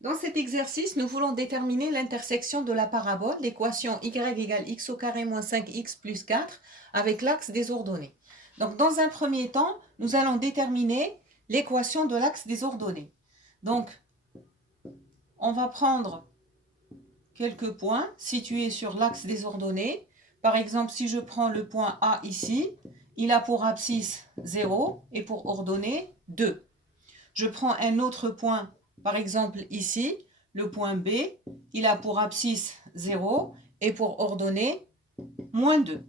Dans cet exercice, nous voulons déterminer l'intersection de la parabole, l'équation y égale x au carré moins 5x plus 4 avec l'axe des ordonnées. Donc, dans un premier temps, nous allons déterminer l'équation de l'axe des ordonnées. Donc, on va prendre quelques points situés sur l'axe des ordonnées. Par exemple, si je prends le point A ici, il a pour abscisse 0 et pour ordonnée 2. Je prends un autre point, par exemple ici, le point B, il a pour abscisse 0 et pour ordonnée moins 2.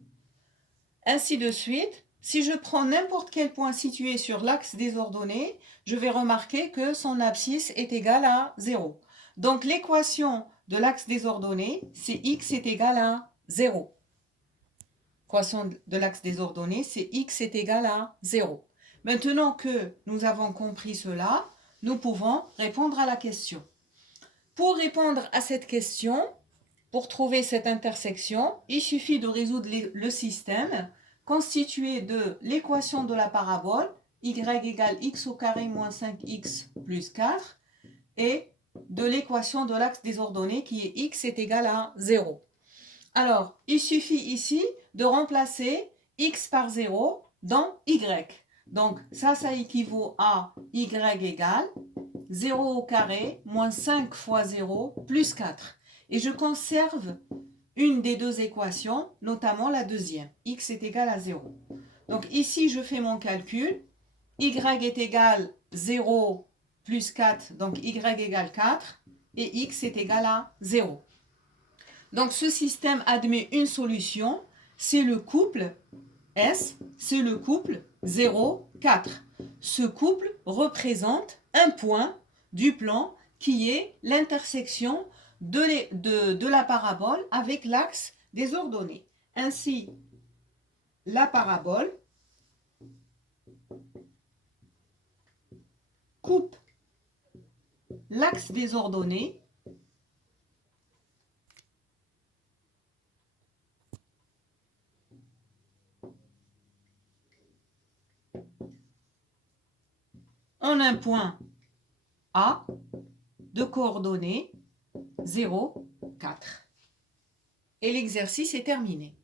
Ainsi de suite, si je prends n'importe quel point situé sur l'axe des ordonnées, je vais remarquer que son abscisse est égale à 0. Donc l'équation de l'axe des ordonnées, c'est x est égal à 0. L'équation de l'axe des ordonnées, c'est x est égal à 0. Maintenant que nous avons compris cela, nous pouvons répondre à la question. Pour répondre à cette question, pour trouver cette intersection, il suffit de résoudre le système constitué de l'équation de la parabole y égale x au carré moins 5x plus 4 et de l'équation de l'axe des ordonnées qui est x est égal à 0. Alors, il suffit ici de remplacer x par 0 dans y. Donc, ça équivaut à y égale 0 au carré moins 5 fois 0 plus 4. Et je conserve une des deux équations, notamment la deuxième. X est égal à 0. Donc ici, je fais mon calcul. Y est égal 0 plus 4, donc y égale 4. Et x est égal à 0. Donc ce système admet une solution. C'est le couple S, c'est le couple 0, 4. Ce couple représente un point du plan qui est l'intersection de la parabole avec l'axe des ordonnées. Ainsi, la parabole coupe l'axe des ordonnées en un point A de coordonnées 0, 4. Et l'exercice est terminé.